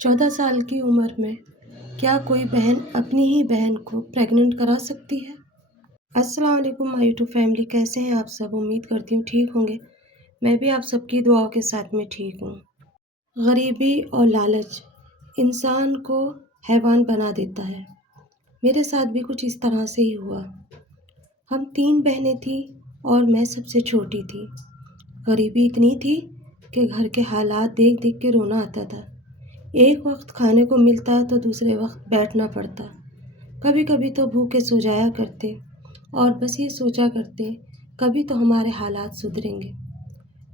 14 साल की उम्र में क्या कोई बहन अपनी ही बहन को प्रेग्नेंट करा सकती है? अस्सलाम वालेकुम माय यूट्यूब फैमिली, कैसे हैं आप सब? उम्मीद करती हूँ ठीक होंगे। मैं भी आप सबकी दुआओं के साथ में ठीक हूँ। गरीबी और लालच इंसान को हैवान बना देता है। मेरे साथ भी कुछ इस तरह से ही हुआ। हम 3 बहनें थीं और मैं सबसे छोटी थी। गरीबी इतनी थी कि घर के हालात देख देख के रोना आता था। एक वक्त खाने को मिलता तो दूसरे वक्त बैठना पड़ता। कभी कभी तो भूखे सो जाया करते और बस ये सोचा करते कभी तो हमारे हालात सुधरेंगे।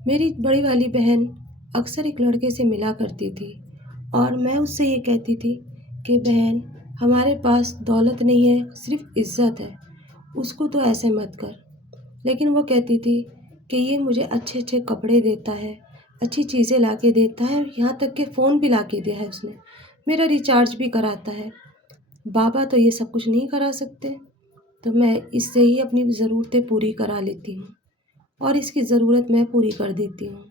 मेरी बड़ी वाली बहन अक्सर एक लड़के से मिला करती थी और मैं उससे ये कहती थी कि बहन, हमारे पास दौलत नहीं है, सिर्फ इज्जत है, उसको तो ऐसे मत कर। लेकिन वो कहती थी कि ये मुझे अच्छे अच्छे कपड़े देता है, अच्छी चीज़ें ला के देता है, यहाँ तक कि फ़ोन भी ला के दिया है उसने, मेरा रिचार्ज भी कराता है। बाबा तो ये सब कुछ नहीं करा सकते, तो मैं इससे ही अपनी ज़रूरतें पूरी करा लेती हूँ और इसकी ज़रूरत मैं पूरी कर देती हूँ।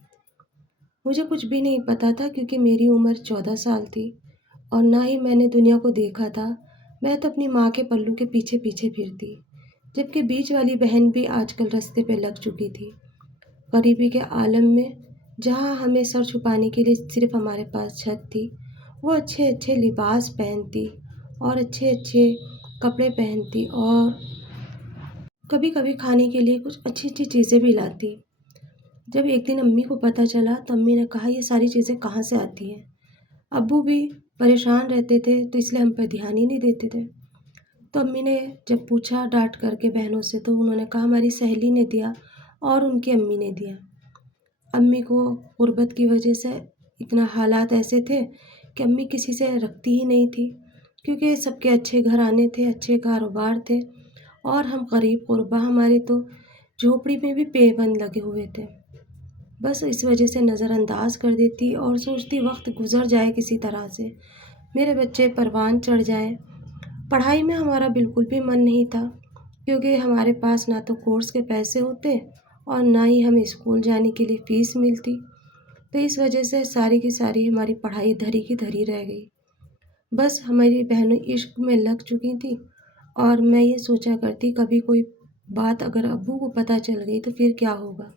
मुझे कुछ भी नहीं पता था क्योंकि मेरी उम्र 14 साल थी और ना ही मैंने दुनिया को देखा था। मैं तो अपनी माँ के पल्लू के पीछे पीछे फिरती, जबकि बीच वाली बहन भी आजकल रास्ते पे लग चुकी थी। गरीबी के आलम में जहाँ हमें सर छुपाने के लिए सिर्फ हमारे पास छत थी, वो अच्छे अच्छे लिबास पहनती और अच्छे अच्छे कपड़े पहनती और कभी कभी खाने के लिए कुछ अच्छी अच्छी चीज़ें भी लाती। जब एक दिन अम्मी को पता चला तो अम्मी ने कहा, ये सारी चीज़ें कहाँ से आती हैं? अब्बू भी परेशान रहते थे तो इसलिए हम पर ध्यान ही नहीं देते थे। तो अम्मी ने जब पूछा डांट करके बहनों से, तो उन्होंने कहा हमारी सहेली ने दिया और उनकी अम्मी ने दिया। अम्मी को गुर्बत की वजह से इतना हालात ऐसे थे कि अम्मी किसी से रखती ही नहीं थी, क्योंकि सबके अच्छे घराने थे, अच्छे कारोबार थे और हम गरीब गुरबा, हमारे तो झोपड़ी में भी पेबंद लगे हुए थे। बस इस वजह से नज़रअंदाज कर देती और सोचती वक्त गुजर जाए किसी तरह से, मेरे बच्चे परवान चढ़ जाएं। पढ़ाई में हमारा बिल्कुल भी मन नहीं था, क्योंकि हमारे पास ना तो कोर्स के पैसे होते और ना ही हमें स्कूल जाने के लिए फ़ीस मिलती। तो इस वजह से सारी की सारी हमारी पढ़ाई धरी की धरी रह गई। बस हमारी बहनें इश्क में लग चुकी थी और मैं ये सोचा करती, कभी कोई बात अगर अब्बू को पता चल गई तो फिर क्या होगा।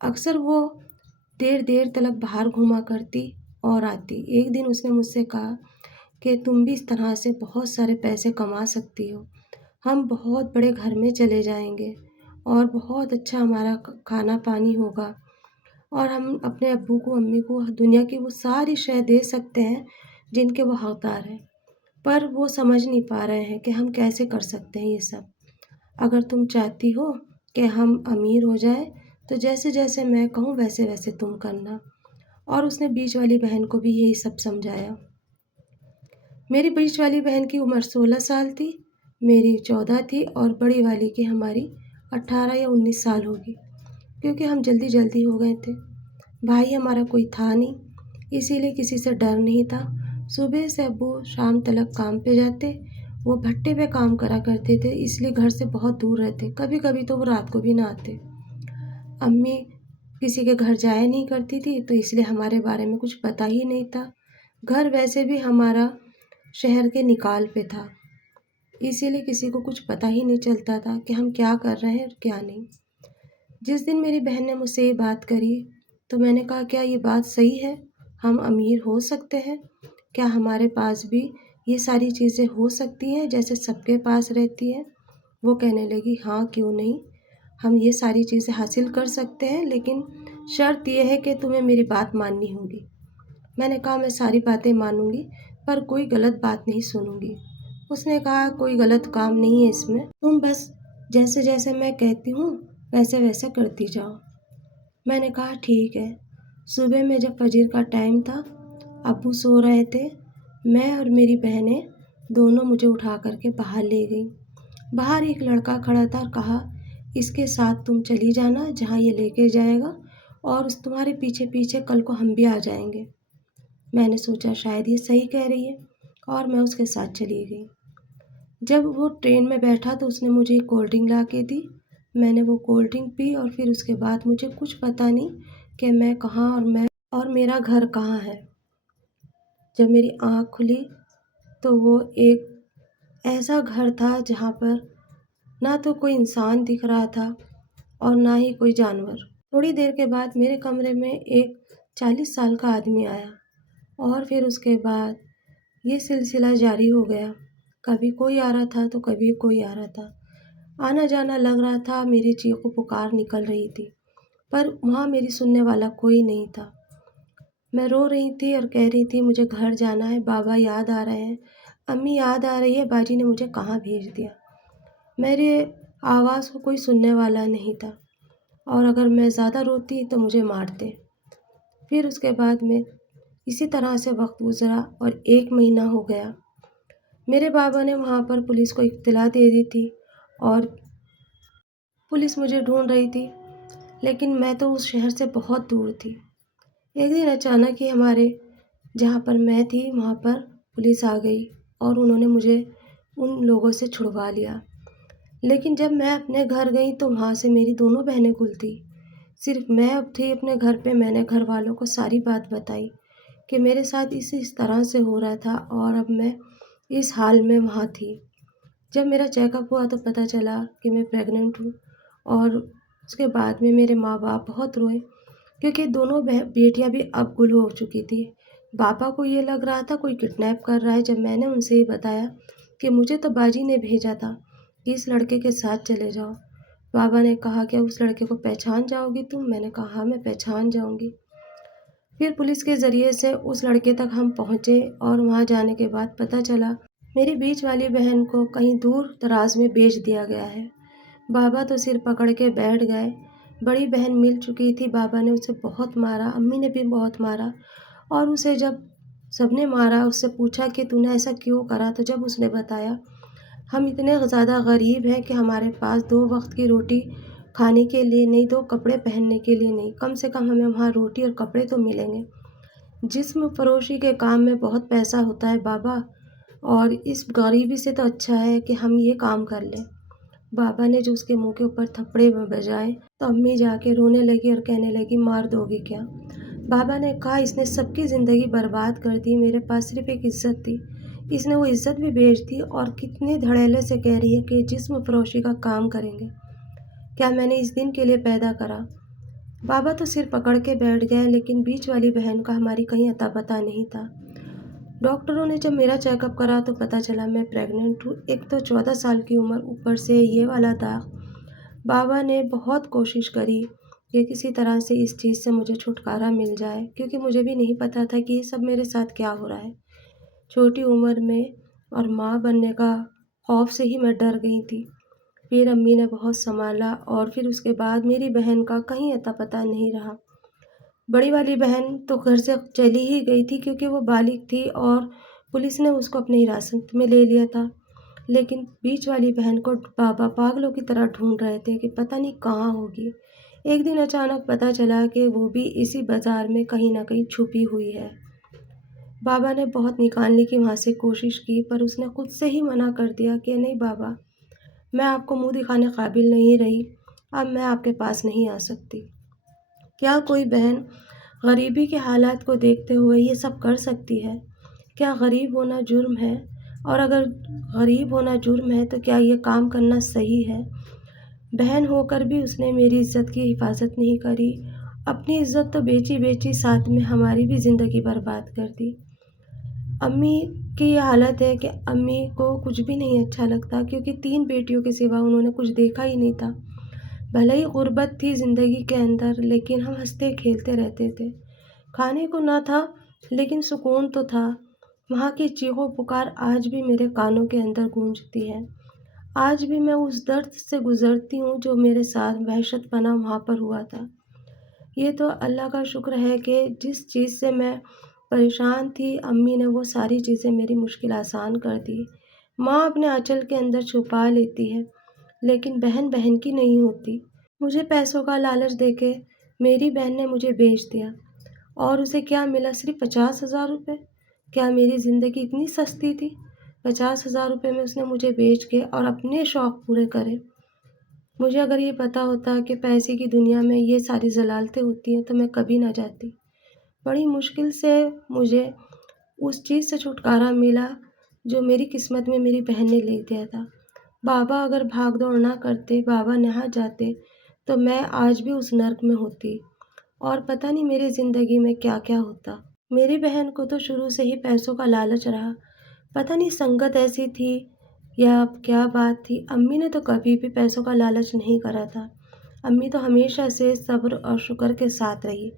अक्सर वो देर देर तक बाहर घूमा करती और आती। एक दिन उसने मुझसे कहा कि तुम भी इस तरह से बहुत सारे पैसे कमा सकती हो, हम बहुत बड़े घर में चले जाएंगे और बहुत अच्छा हमारा खाना पानी होगा और हम अपने अब्बू को अम्मी को दुनिया की वो सारी शय दे सकते हैं जिनके वो हकदार हैं। पर वो समझ नहीं पा रहे हैं कि हम कैसे कर सकते हैं ये सब। अगर तुम चाहती हो कि हम अमीर हो जाए तो जैसे जैसे मैं कहूँ वैसे वैसे तुम करना। और उसने बीच वाली बहन को भी यही सब समझाया। मेरी बीच वाली बहन की उम्र 16 साल थी, मेरी 14 थी और बड़ी वाली की हमारी 18 या 19 साल होगी, क्योंकि हम जल्दी जल्दी हो गए थे। भाई हमारा कोई था नहीं, इसीलिए किसी से डर नहीं था। सुबह से अब्बू शाम तक काम पे जाते, वो भट्टे पे काम करा करते थे, इसलिए घर से बहुत दूर रहते। कभी कभी तो वो रात को भी ना आते। अम्मी किसी के घर जाया नहीं करती थी, तो इसलिए हमारे बारे में कुछ पता ही नहीं था। घर वैसे भी हमारा शहर के निकाल पे था, इसीलिए किसी को कुछ पता ही नहीं चलता था कि हम क्या कर रहे हैं और क्या नहीं। जिस दिन मेरी बहन ने मुझसे ये बात करी तो मैंने कहा, क्या ये बात सही है? हम अमीर हो सकते हैं? क्या हमारे पास भी ये सारी चीज़ें हो सकती हैं जैसे सबके पास रहती हैं? वो कहने लगी, हाँ क्यों नहीं, हम ये सारी चीज़ें हासिल कर सकते हैं, लेकिन शर्त यह है कि तुम्हें मेरी बात माननी होगी। मैंने कहा, मैं सारी बातें मानूंगी पर कोई गलत बात नहीं सुनूंगी। उसने कहा, कोई गलत काम नहीं है इसमें, तुम बस जैसे जैसे मैं कहती हूँ वैसे वैसे करती जाओ। मैंने कहा ठीक है। सुबह में जब फजर का टाइम था, अब्बू सो रहे थे, मैं और मेरी बहनें दोनों मुझे उठा करके बाहर ले गई। बाहर एक लड़का खड़ा था और कहा, इसके साथ तुम चली जाना जहाँ ये लेके जाएगा और उस तुम्हारे पीछे पीछे कल को हम भी आ जाएंगे। मैंने सोचा शायद ये सही कह रही है और मैं उसके साथ चली गई। जब वो ट्रेन में बैठा तो उसने मुझे कोल्ड ड्रिंक ला के दी। मैंने वो कोल्ड ड्रिंक पी और फिर उसके बाद मुझे कुछ पता नहीं कि मैं कहाँ और मेरा घर कहाँ है। جب میری آنکھ کھلی تو وہ ایک ایسا گھر تھا جہاں پر نہ تو کوئی انسان دکھ رہا تھا اور نہ ہی کوئی جانور۔ تھوڑی دیر کے بعد میرے کمرے میں ایک 40 سال کا آدمی آیا اور پھر اس کے بعد یہ سلسلہ جاری ہو گیا۔ کبھی کوئی آ رہا تھا تو کبھی کوئی آ رہا تھا، آنا جانا لگ رہا تھا، میری چیخ و پکار نکل رہی تھی، پر وہاں میری سننے والا کوئی نہیں تھا۔ میں رو رہی تھی اور کہہ رہی تھی مجھے گھر جانا ہے، بابا یاد آ رہے ہیں، امی یاد آ رہی ہے، باجی نے مجھے کہاں بھیج دیا۔ میرے آواز کو کوئی سننے والا نہیں تھا اور اگر میں زیادہ روتی تو مجھے مارتے۔ پھر اس کے بعد میں اسی طرح سے وقت گزرا اور 1 مہینہ ہو گیا۔ میرے بابا نے وہاں پر پولیس کو اطلاع دے دی تھی اور پولیس مجھے ڈھونڈ رہی تھی، لیکن میں تو اس شہر سے بہت دور تھی۔ ایک دن اچانک ہی ہمارے جہاں پر میں تھی وہاں پر پولیس آ گئی اور انہوں نے مجھے ان لوگوں سے چھڑوا لیا۔ لیکن جب میں اپنے گھر گئی تو وہاں سے میری دونوں بہنیں گل تھی، صرف میں اب تھی اپنے گھر پہ۔ میں نے گھر والوں کو ساری بات بتائی کہ میرے ساتھ اس طرح سے ہو رہا تھا اور اب میں اس حال میں وہاں تھی۔ جب میرا چیک اپ ہوا تو پتہ چلا کہ میں پریگننٹ ہوں اور اس کے بعد میں میرے ماں باپ بہت روئے کیونکہ دونوں بیٹیاں بھی اب گل ہو چکی تھی۔ پاپا کو یہ لگ رہا تھا کوئی کڈنیپ کر رہا ہے۔ جب میں نے ان سے یہ بتایا کہ مجھے تو باجی نے بھیجا تھا کہ اس لڑکے کے ساتھ چلے جاؤ، بابا نے کہا کہ اس لڑکے کو پہچان جاؤ گی تم؟ میں نے کہا ہاں میں پہچان جاؤں گی۔ پھر پولیس کے ذریعے سے اس لڑکے تک ہم پہنچے اور وہاں جانے کے بعد پتہ چلا میری بیچ والی بہن کو کہیں دور دراز میں بیچ دیا گیا ہے۔ بابا تو سر پکڑ کے بیٹھ گئے۔ بڑی بہن مل چکی تھی، بابا نے اسے بہت مارا، امی نے بھی بہت مارا اور اسے جب سب نے مارا اس سے پوچھا کہ تو نے ایسا کیوں کرا، تو جب اس نے بتایا ہم اتنے زیادہ غریب ہیں کہ ہمارے پاس 2 وقت کی روٹی کھانے کے لیے نہیں، 2 کپڑے پہننے کے لیے نہیں، کم سے کم ہمیں وہاں روٹی اور کپڑے تو ملیں گے۔ جسم فروشی کے کام میں بہت پیسہ ہوتا ہے بابا، اور اس غریبی سے تو اچھا ہے کہ ہم یہ کام کر لیں۔ بابا نے جو اس کے منہ کے اوپر تھپڑے بجائے تو امی جا کے رونے لگی اور کہنے لگی مار دو گی کیا؟ بابا نے کہا اس نے سب کی زندگی برباد کر دی، میرے پاس صرف ایک عزت تھی، اس نے وہ عزت بھی بیچ دی اور کتنے دھڑیلے سے کہہ رہی ہے کہ جسم فروشی کا کام کریں گے۔ کیا میں نے اس دن کے لیے پیدا کرا؟ بابا تو سر پکڑ کے بیٹھ گئے، لیکن بیچ والی بہن کا ہماری کہیں اتا پتہ نہیں تھا۔ ڈاکٹروں نے جب میرا چیک اپ کرا تو پتہ چلا میں پریگننٹ ہوں۔ ایک تو 14 سال کی عمر، اوپر سے یہ والا داغ۔ بابا نے بہت کوشش کری کہ کسی طرح سے اس چیز سے مجھے چھٹکارا مل جائے، کیونکہ مجھے بھی نہیں پتہ تھا کہ یہ سب میرے ساتھ کیا ہو رہا ہے۔ چھوٹی عمر میں اور ماں بننے کا خوف سے ہی میں ڈر گئی تھی۔ پھر امی نے بہت سنبھالا اور پھر اس کے بعد میری بہن کا کہیں اتا پتہ نہیں رہا۔ بڑی والی بہن تو گھر سے چلی ہی گئی تھی کیونکہ وہ بالغ تھی اور پولیس نے اس کو اپنی حراست میں لے لیا تھا، لیکن بیچ والی بہن کو بابا پاگلوں کی طرح ڈھونڈ رہے تھے کہ پتہ نہیں کہاں ہوگی۔ ایک دن اچانک پتہ چلا کہ وہ بھی اسی بازار میں کہیں نہ کہیں چھپی ہوئی ہے۔ بابا نے بہت نکالنے کی وہاں سے کوشش کی، پر اس نے خود سے ہی منع کر دیا کہ نہیں بابا، میں آپ کو منہ دکھانے قابل نہیں رہی، اب میں آپ کے پاس نہیں آ سکتی۔ کیا کوئی بہن غریبی کے حالات کو دیکھتے ہوئے یہ سب کر سکتی ہے؟ کیا غریب ہونا جرم ہے؟ اور اگر غریب ہونا جرم ہے تو کیا یہ کام کرنا صحیح ہے؟ بہن ہو کر بھی اس نے میری عزت کی حفاظت نہیں کری، اپنی عزت تو بیچی بیچی ساتھ میں ہماری بھی زندگی برباد کر دی۔ امی کی یہ حالت ہے کہ امی کو کچھ بھی نہیں اچھا لگتا کیونکہ 3 بیٹیوں کے سوا انہوں نے کچھ دیکھا ہی نہیں تھا۔ بھلے ہی غربت تھی زندگی کے اندر، لیکن ہم ہنستے کھیلتے رہتے تھے۔ کھانے کو نہ تھا لیکن سکون تو تھا۔ وہاں کی چیخ و پکار آج بھی میرے کانوں کے اندر گونجتی ہے۔ آج بھی میں اس درد سے گزرتی ہوں جو میرے ساتھ وحشت پنا وہاں پر ہوا تھا۔ یہ تو اللہ کا شکر ہے کہ جس چیز سے میں پریشان تھی امی نے وہ ساری چیزیں میری مشکل آسان کر دی۔ ماں اپنے آنچل کے اندر چھپا لیتی ہے، لیکن بہن بہن کی نہیں ہوتی۔ مجھے پیسوں کا لالچ دے کے میری بہن نے مجھے بیچ دیا اور اسے کیا ملا؟ صرف 50,000 روپے۔ کیا میری زندگی اتنی سستی تھی؟ 50,000 روپے میں اس نے مجھے بیچ کے اور اپنے شوق پورے کرے۔ مجھے اگر یہ پتہ ہوتا کہ پیسے کی دنیا میں یہ ساری ضلالتیں ہوتی ہیں تو میں کبھی نہ جاتی۔ بڑی مشکل سے مجھے उस चीज़ से छुटकारा मिला जो मेरी किस्मत में मेरी बहन ने लिख दिया था। बाबा अगर भाग दौड़ ना करते, बाबा ना जाते, तो मैं आज भी उस नर्क में होती और पता नहीं मेरी ज़िंदगी में क्या-क्या होता। मेरी बहन को तो शुरू से ही पैसों का लालच रहा। पता नहीं संगत ऐसी थी या क्या बात थी, अम्मी ने तो कभी भी पैसों का लालच नहीं करा था। अम्मी तो हमेशा से सब्र और शुक्र के साथ रही।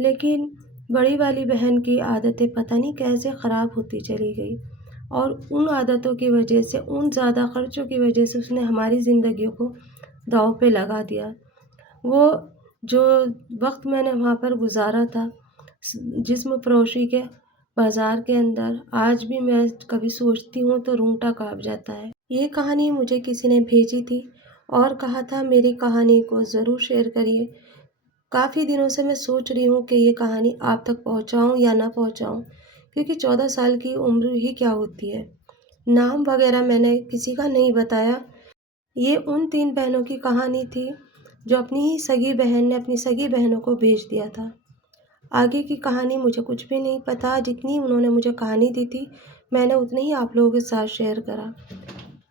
लेकिन बड़ी वाली बहन की आदतें पता नहीं कैसे ख़राब होती चली गई और उन आदतों की वजह से, उन ज़्यादा खर्चों की वजह से उसने हमारी ज़िंदगियों को दाँव पे लगा दिया। वो जो वक्त मैंने वहाँ पर गुजारा था जिस्म फरोशी के बाज़ार के अंदर, आज भी मैं कभी सोचती हूँ तो रूंगटा काँप जाता है। ये कहानी मुझे किसी ने भेजी थी और कहा था मेरी कहानी को ज़रूर शेयर करिए। काफ़ी दिनों से मैं सोच रही हूँ कि ये कहानी आप तक पहुँचाऊँ या ना पहुँचाऊँ, क्योंकि 14 साल की उम्र ही क्या होती है। नाम वगैरह मैंने किसी का नहीं बताया। ये उन 3 बहनों की कहानी थी जो अपनी ही सगी बहन ने अपनी सगी बहनों को भेज दिया था। आगे की कहानी मुझे कुछ भी नहीं पता, जितनी उन्होंने मुझे कहानी दी थी, मैंने उतनी ही आप लोगों के साथ शेयर करा।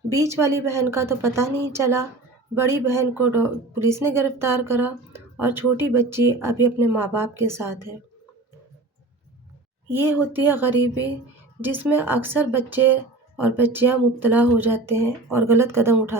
बीच वाली बहन का तो पता नहीं चला, बड़ी बहन को पुलिस ने गिरफ्तार करा और छोटी बच्ची अभी अपने माँ-बाप के साथ है। ये होती है गरीबी, जिसमें अक्सर बच्चे और बच्चियाँ मुब्तला हो जाते हैं और गलत कदम उठाते हैं।